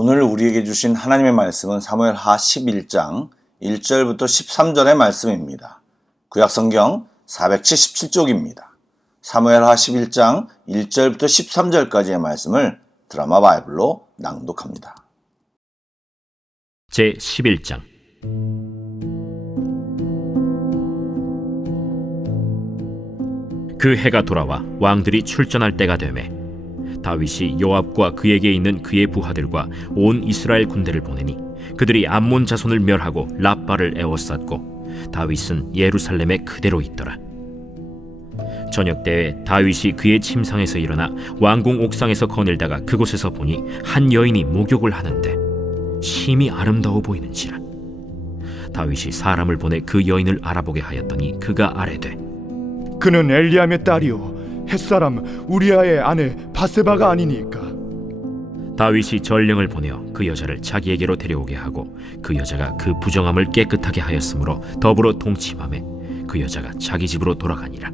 오늘 우리에게 주신 하나님의 말씀은 사무엘하 11장 1절부터 13절의 말씀입니다. 구약성경 477쪽입니다. 사무엘하 11장 1절부터 13절까지의 말씀을 드라마 바이블로 낭독합니다. 제 11장. 그 해가 돌아와 왕들이 출전할 때가 되매 다윗이 요압과 그에게 있는 그의 부하들과 온 이스라엘 군대를 보내니 그들이 암몬 자손을 멸하고 랍바를 에워쌌고 다윗은 예루살렘에 그대로 있더라. 저녁 때에 다윗이 그의 침상에서 일어나 왕궁 옥상에서 거닐다가 그곳에서 보니 한 여인이 목욕을 하는데 심히 아름다워 보이는지라. 다윗이 사람을 보내 그 여인을 알아보게 하였더니 그가 아뢰되 그는 엘리암의 딸이요 햇사람 우리아의 아내 바세바가 아니니까. 다윗이 전령을 보내어 그 여자를 자기에게로 데려오게 하고 그 여자가 그 부정함을 깨끗하게 하였으므로 더불어 동침하매 그 여자가 자기 집으로 돌아가니라.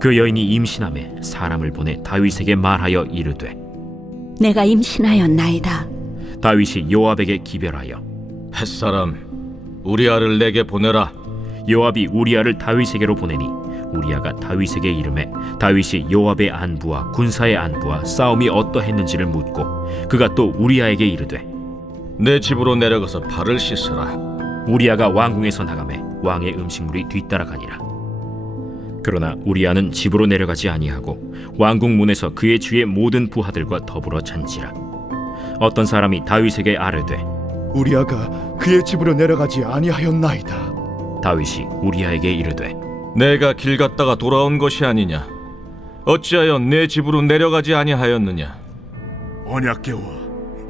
그 여인이 임신하매 사람을 보내 다윗에게 말하여 이르되 내가 임신하였나이다. 다윗이 요압에게 기별하여 햇사람 우리아를 내게 보내라. 요압이 우리아를 다윗에게로 보내니 우리아가 다윗에게 이르매 다윗이 요압의 안부와 군사의 안부와 싸움이 어떠했는지를 묻고 그가 또 우리아에게 이르되 내 집으로 내려가서 발을 씻으라. 우리아가 왕궁에서 나가매 왕의 음식물이 뒤따라가니라. 그러나 우리아는 집으로 내려가지 아니하고 왕궁 문에서 그의 주의 모든 부하들과 더불어 잔지라. 어떤 사람이 다윗에게 아뢰되 우리아가 그의 집으로 내려가지 아니하였나이다. 다윗이 우리아에게 이르되 내가 길 갔다가 돌아온 것이 아니냐? 어찌하여 내 집으로 내려가지 아니하였느냐? 언약궤와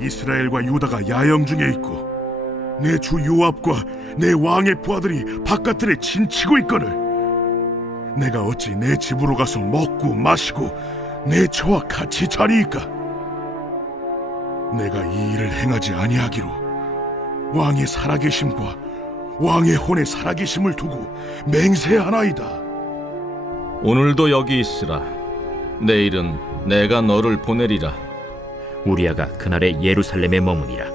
이스라엘과 유다가 야영 중에 있고 내 주 요압과 내 왕의 부하들이 바깥들에 진치고 있거늘 내가 어찌 내 집으로 가서 먹고 마시고 내 처와 같이 자리이까? 내가 이 일을 행하지 아니하기로 왕의 살아계심과 왕의 혼의 살아계심을 두고 맹세하나이다. 오늘도 여기 있으라. 내일은 내가 너를 보내리라. 우리아가 그날에 예루살렘에 머무니라.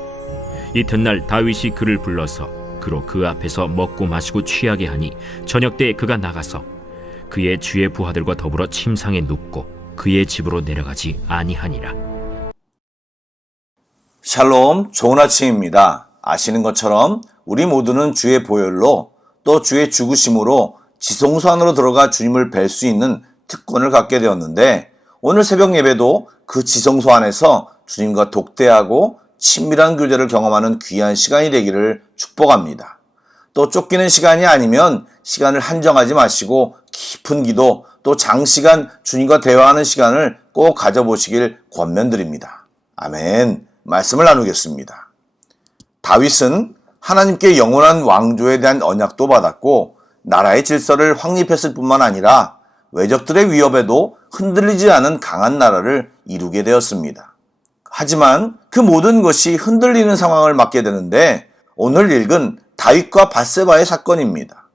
이튿날 다윗이 그를 불러서 그로 그 앞에서 먹고 마시고 취하게 하니 저녁 때에 그가 나가서 그의 주의 부하들과 더불어 침상에 눕고 그의 집으로 내려가지 아니하니라. 샬롬, 좋은 아침입니다. 아시는 것처럼 우리 모두는 주의 보혈로 또 주의 죽으심으로 지성소 안으로 들어가 주님을 뵐 수 있는 특권을 갖게 되었는데 오늘 새벽 예배도 그 지성소 안에서 주님과 독대하고 친밀한 교제를 경험하는 귀한 시간이 되기를 축복합니다. 또 쫓기는 시간이 아니면 시간을 한정하지 마시고 깊은 기도 또 장시간 주님과 대화하는 시간을 꼭 가져보시길 권면드립니다. 아멘. 말씀을 나누겠습니다. 다윗은 하나님께 영원한 왕조에 대한 언약도 받았고 나라의 질서를 확립했을 뿐만 아니라 외적들의 위협에도 흔들리지 않은 강한 나라를 이루게 되었습니다. 하지만 그 모든 것이 흔들리는 상황을 맞게 되는데 오늘 읽은 다윗과 밧세바의 사건입니다.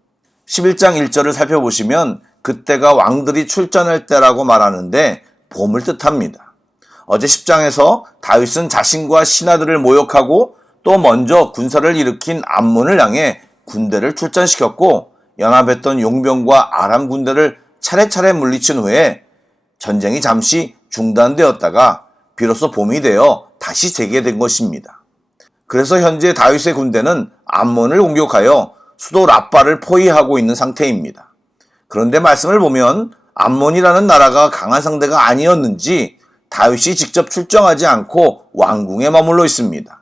11장 1절을 살펴보시면 그때가 왕들이 출전할 때라고 말하는데 봄을 뜻합니다. 어제 10장에서 다윗은 자신과 신하들을 모욕하고 또 먼저 군사를 일으킨 암몬을 향해 군대를 출전시켰고 연합했던 용병과 아람 군대를 차례차례 물리친 후에 전쟁이 잠시 중단되었다가 비로소 봄이 되어 다시 재개된 것입니다. 그래서 현재 다윗의 군대는 암몬을 공격하여 수도 랍바를 포위하고 있는 상태입니다. 그런데 말씀을 보면 암몬이라는 나라가 강한 상대가 아니었는지 다윗이 직접 출정하지 않고 왕궁에 머물러 있습니다.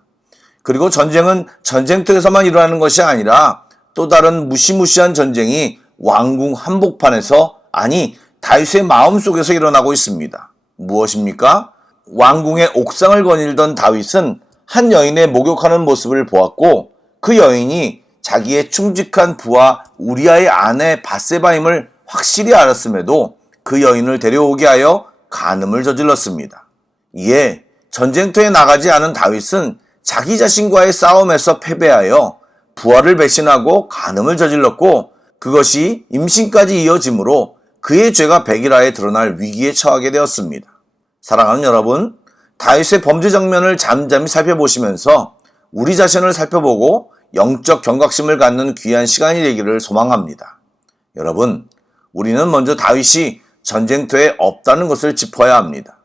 그리고 전쟁은 전쟁터에서만 일어나는 것이 아니라 또 다른 무시무시한 전쟁이 왕궁 한복판에서 아니 다윗의 마음속에서 일어나고 있습니다. 무엇입니까? 왕궁의 옥상을 거닐던 다윗은 한 여인의 목욕하는 모습을 보았고 그 여인이 자기의 충직한 부하 우리아의 아내 밧세바임을 확실히 알았음에도 그 여인을 데려오게 하여 간음을 저질렀습니다. 이에 전쟁터에 나가지 않은 다윗은 자기 자신과의 싸움에서 패배하여 부하를 배신하고 간음을 저질렀고 그것이 임신까지 이어지므로 그의 죄가 백일하에 드러날 위기에 처하게 되었습니다. 사랑하는 여러분, 다윗의 범죄 장면을 잠잠히 살펴보시면서 우리 자신을 살펴보고 영적 경각심을 갖는 귀한 시간이 되기를 소망합니다. 여러분, 우리는 먼저 다윗이 전쟁터에 없다는 것을 짚어야 합니다.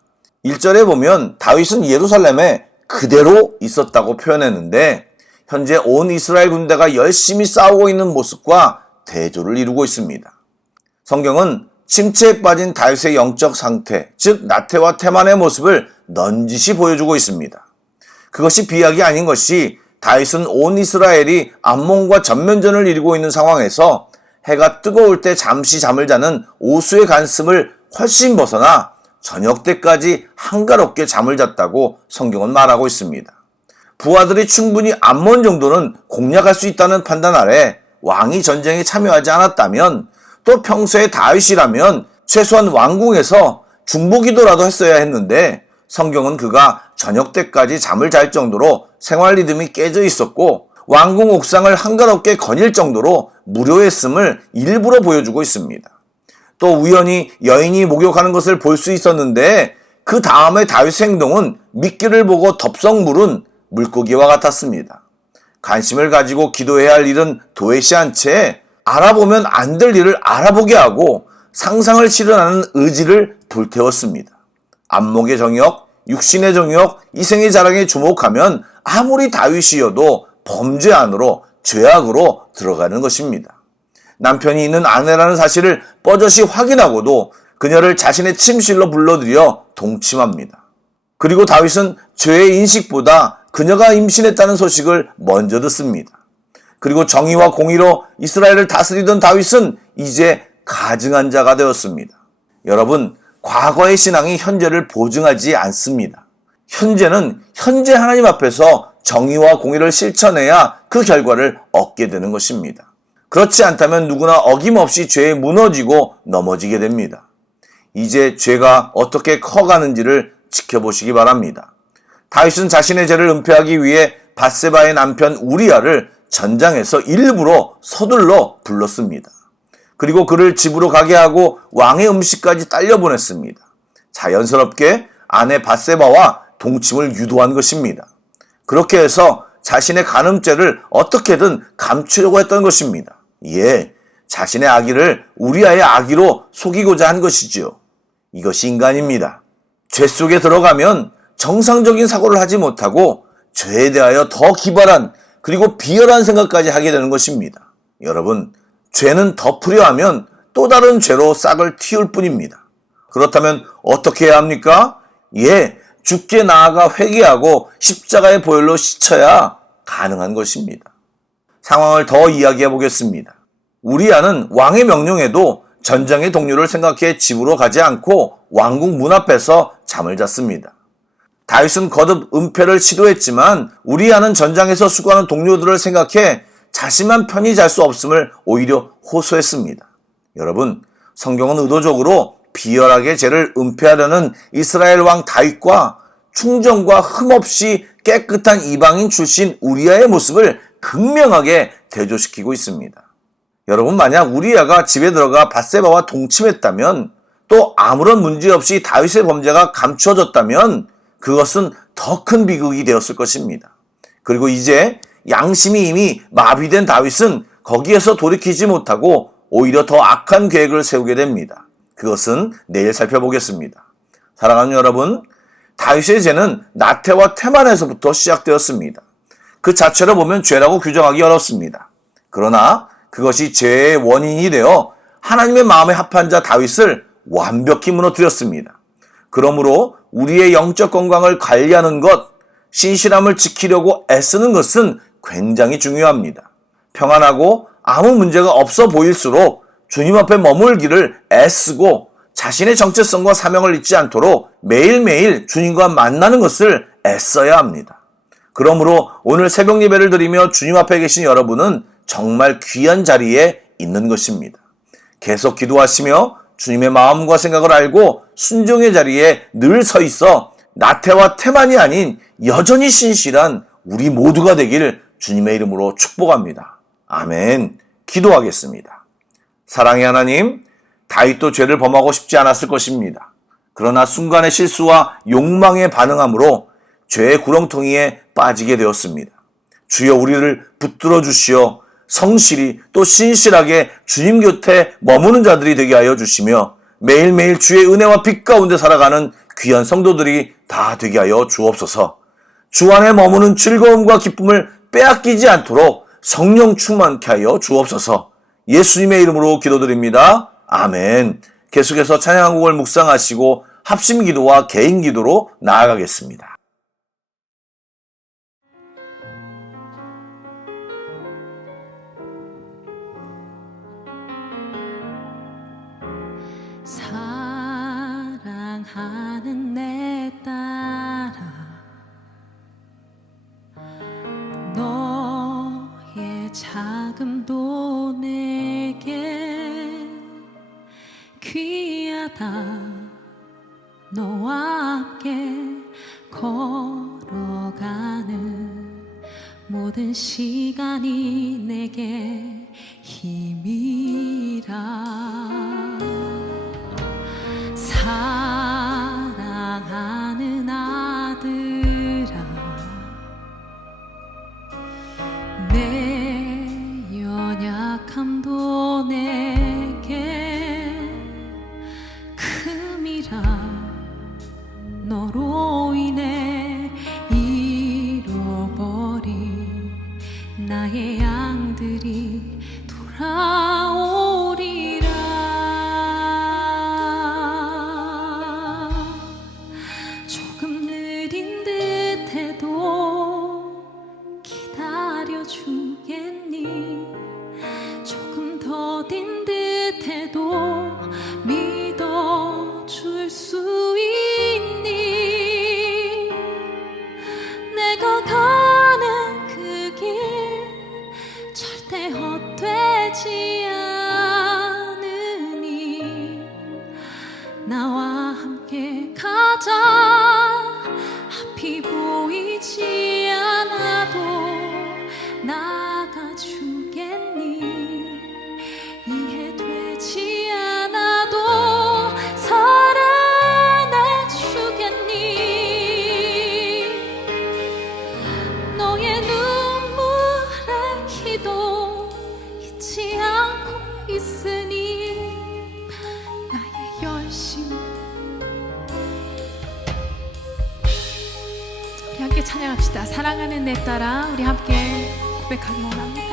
1절에 보면 다윗은 예루살렘에 그대로 있었다고 표현했는데 현재 온 이스라엘 군대가 열심히 싸우고 있는 모습과 대조를 이루고 있습니다. 성경은 침체에 빠진 다윗의 영적 상태, 즉 나태와 태만의 모습을 넌지시 보여주고 있습니다. 그것이 비약이 아닌 것이 다윗은 온 이스라엘이 암몬과 전면전을 이루고 있는 상황에서 해가 뜨거울 때 잠시 잠을 자는 오수의 관습을 훨씬 벗어나 저녁 때까지 한가롭게 잠을 잤다고 성경은 말하고 있습니다. 부하들이 충분히 암몬 정도는 공략할 수 있다는 판단 아래 왕이 전쟁에 참여하지 않았다면, 또 평소에 다윗이라면 최소한 왕궁에서 중보기도라도 했어야 했는데 성경은 그가 저녁 때까지 잠을 잘 정도로 생활 리듬이 깨져 있었고 왕궁 옥상을 한가롭게 거닐 정도로 무료했음을 일부러 보여주고 있습니다. 또 우연히 여인이 목욕하는 것을 볼 수 있었는데 그 다음에 다윗의 행동은 미끼를 보고 덥석 물은 물고기와 같았습니다. 관심을 가지고 기도해야 할 일은 도외시한 채 알아보면 안 될 일을 알아보게 하고 상상을 실현하는 의지를 불태웠습니다. 안목의 정욕, 육신의 정욕, 이생의 자랑에 주목하면 아무리 다윗이어도 범죄 안으로, 죄악으로 들어가는 것입니다. 남편이 있는 아내라는 사실을 뻐젓이 확인하고도 그녀를 자신의 침실로 불러들여 동침합니다. 그리고 다윗은 죄의 인식보다 그녀가 임신했다는 소식을 먼저 듣습니다. 그리고 정의와 공의로 이스라엘을 다스리던 다윗은 이제 가증한 자가 되었습니다. 여러분, 과거의 신앙이 현재를 보증하지 않습니다. 현재는 현재 하나님 앞에서 정의와 공의를 실천해야 그 결과를 얻게 되는 것입니다. 그렇지 않다면 누구나 어김없이 죄에 무너지고 넘어지게 됩니다. 이제 죄가 어떻게 커가는지를 지켜보시기 바랍니다. 다윗은 자신의 죄를 은폐하기 위해 밧세바의 남편 우리아를 전장에서 일부러 서둘러 불렀습니다. 그리고 그를 집으로 가게 하고 왕의 음식까지 딸려 보냈습니다. 자연스럽게 아내 밧세바와 동침을 유도한 것입니다. 그렇게 해서 자신의 간음죄를 어떻게든 감추려고 했던 것입니다. 예, 자신의 아기를 우리아의 아기로 속이고자 한 것이지요. 이것이 인간입니다. 죄 속에 들어가면 정상적인 사고를 하지 못하고 죄에 대하여 더 기발한 그리고 비열한 생각까지 하게 되는 것입니다. 여러분, 죄는 덮으려 하면 또 다른 죄로 싹을 틔울 뿐입니다. 그렇다면 어떻게 해야 합니까? 예, 주께 나아가 회개하고 십자가의 보혈로 씻어야 가능한 것입니다. 상황을 더 이야기해 보겠습니다. 우리아는 왕의 명령에도 전장의 동료를 생각해 집으로 가지 않고 왕궁 문 앞에서 잠을 잤습니다. 다윗은 거듭 은폐를 시도했지만 우리아는 전장에서 수고하는 동료들을 생각해 자신만 편히 잘 수 없음을 오히려 호소했습니다. 여러분, 성경은 의도적으로 비열하게 죄를 은폐하려는 이스라엘 왕 다윗과 충정과 흠없이 깨끗한 이방인 출신 우리아의 모습을 극명하게 대조시키고 있습니다. 여러분, 만약 우리아가 집에 들어가 밧세바와 동침했다면, 또 아무런 문제없이 다윗의 범죄가 감추어졌다면 그것은 더 큰 비극이 되었을 것입니다. 그리고 이제 양심이 이미 마비된 다윗은 거기에서 돌이키지 못하고 오히려 더 악한 계획을 세우게 됩니다. 그것은 내일 살펴보겠습니다. 사랑하는 여러분, 다윗의 죄는 나태와 태만에서부터 시작되었습니다. 그 자체로 보면 죄라고 규정하기 어렵습니다. 그러나 그것이 죄의 원인이 되어 하나님의 마음에 합한 자 다윗을 완벽히 무너뜨렸습니다. 그러므로 우리의 영적 건강을 관리하는 것, 신실함을 지키려고 애쓰는 것은 굉장히 중요합니다. 평안하고 아무 문제가 없어 보일수록 주님 앞에 머물기를 애쓰고 자신의 정체성과 사명을 잊지 않도록 매일매일 주님과 만나는 것을 애써야 합니다. 그러므로 오늘 새벽 예배를 드리며 주님 앞에 계신 여러분은 정말 귀한 자리에 있는 것입니다. 계속 기도하시며 주님의 마음과 생각을 알고 순종의 자리에 늘 서 있어 나태와 태만이 아닌 여전히 신실한 우리 모두가 되길 주님의 이름으로 축복합니다. 아멘. 기도하겠습니다. 사랑의 하나님, 다윗도 죄를 범하고 싶지 않았을 것입니다. 그러나 순간의 실수와 욕망에 반응함으로 죄의 구렁텅이에 빠지게 되었습니다. 주여 우리를 붙들어 주시어 성실히 또 신실하게 주님 곁에 머무는 자들이 되게 하여 주시며 매일매일 주의 은혜와 빛 가운데 살아가는 귀한 성도들이 다 되게 하여 주옵소서. 주 안에 머무는 즐거움과 기쁨을 빼앗기지 않도록 성령 충만케 하여 주옵소서. 예수님의 이름으로 기도드립니다. 아멘. 계속해서 찬양 한 곡을 묵상하시고 합심 기도와 개인 기도로 나아가겠습니다. 사랑하는 내 딸아, 너의 자금도 내게 귀하다. 너와 함께 걸어가는 모든 시간이 내게 힘이라. 사랑하는 아들아, 내 연약함도 내게 큼이라. 너로 인해 잃어버린 나의 양들이 돌아오리라. 조금 느린 듯해도 기다려주겠니? 조금 더딘 듯해도 믿어줄 수 있니? 내가 가는 그 길 절대 헛되지 않으니 나와 함께 가자. 앞이 보이지 않아도 나가주겠니? 이해되지 않아도 사랑해주겠니? 너의 눈물의 기도 잊지 않고 있으니 나의 열심. 우리 함께 찬양합시다. 사랑하는 내 딸아, 우리 함께 고백하기 원합니다.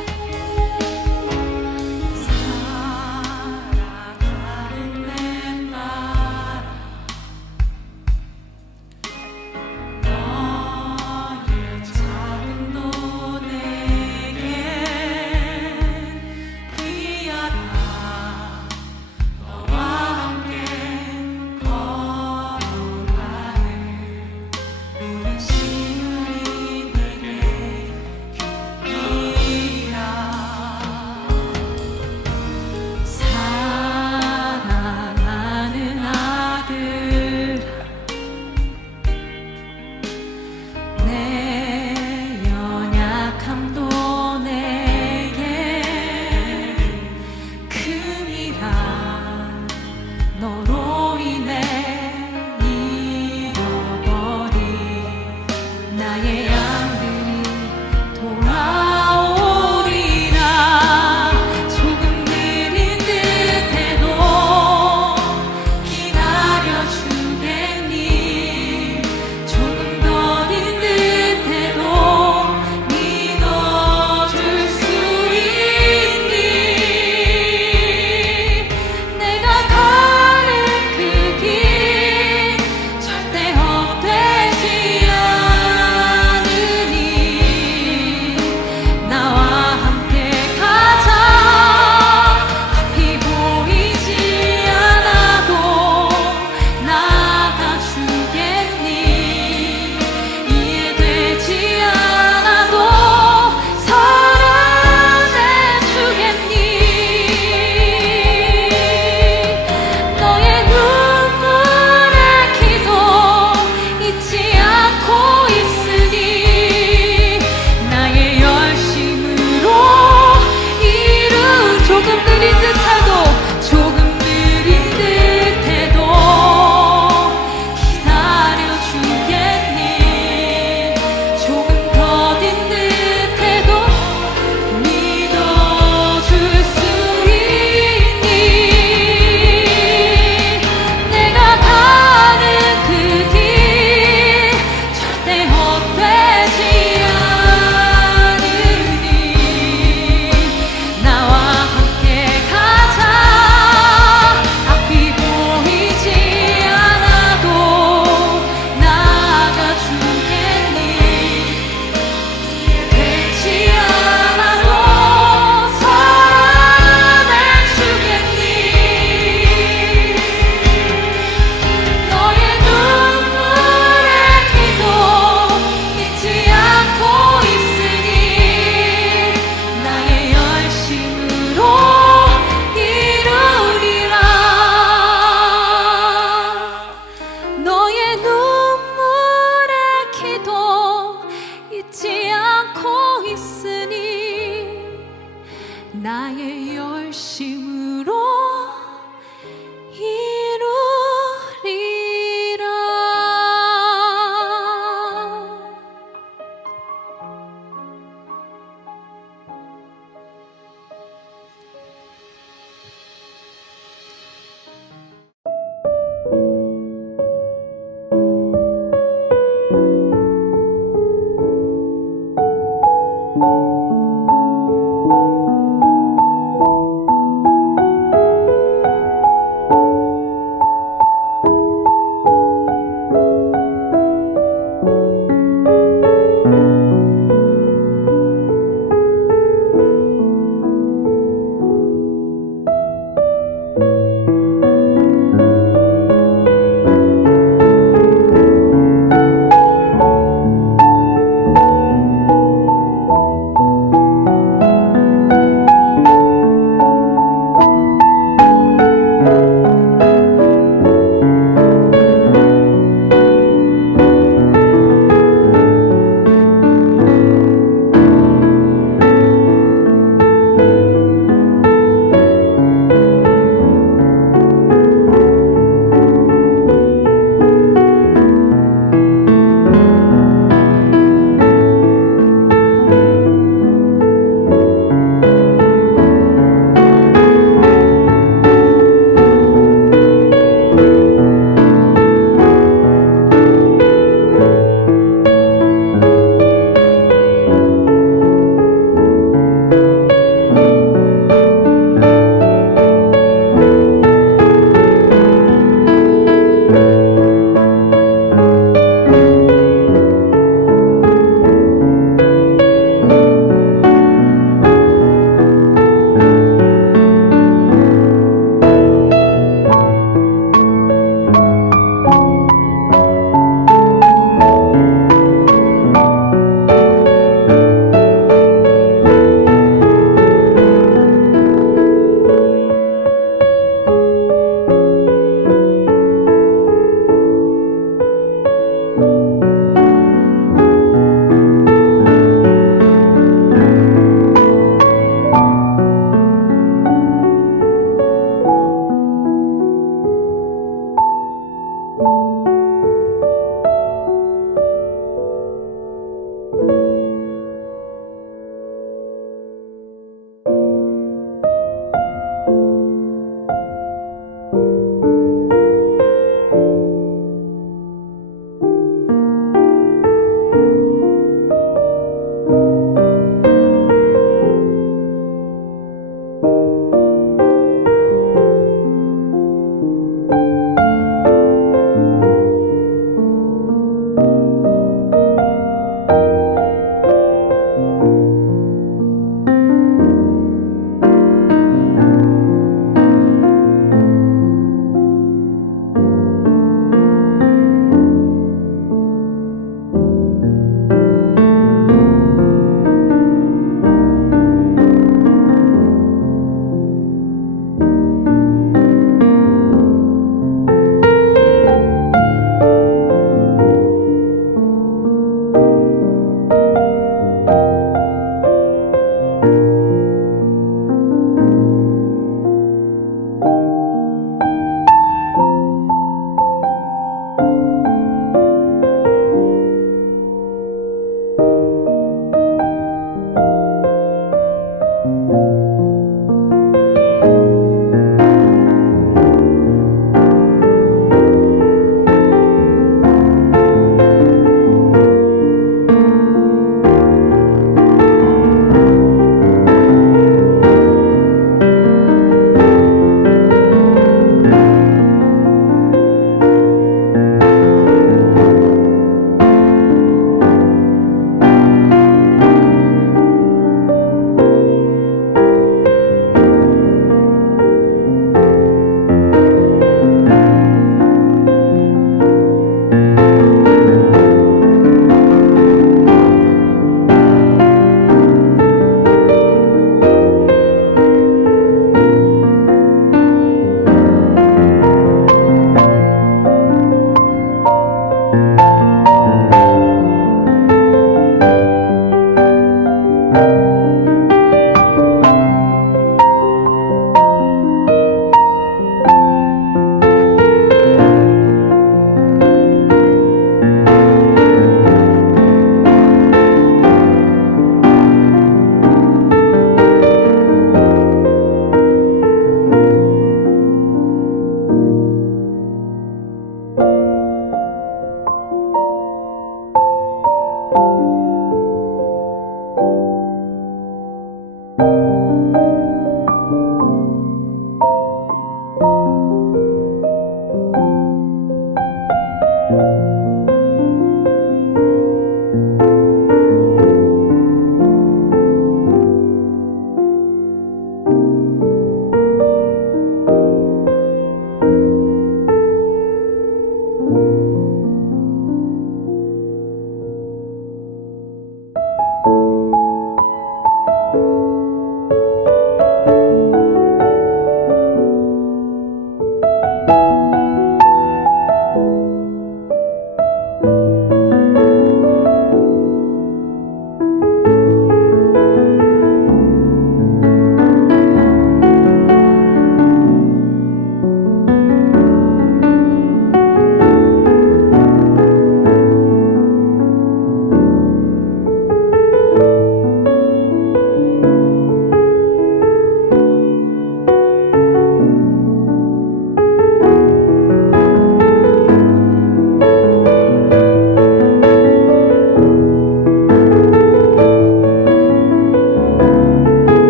사랑하는 내 딸아, 너의 작은도 내게 귀하다. 너와 함께 걸어가는 모든 시간이 내게 귀하라.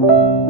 주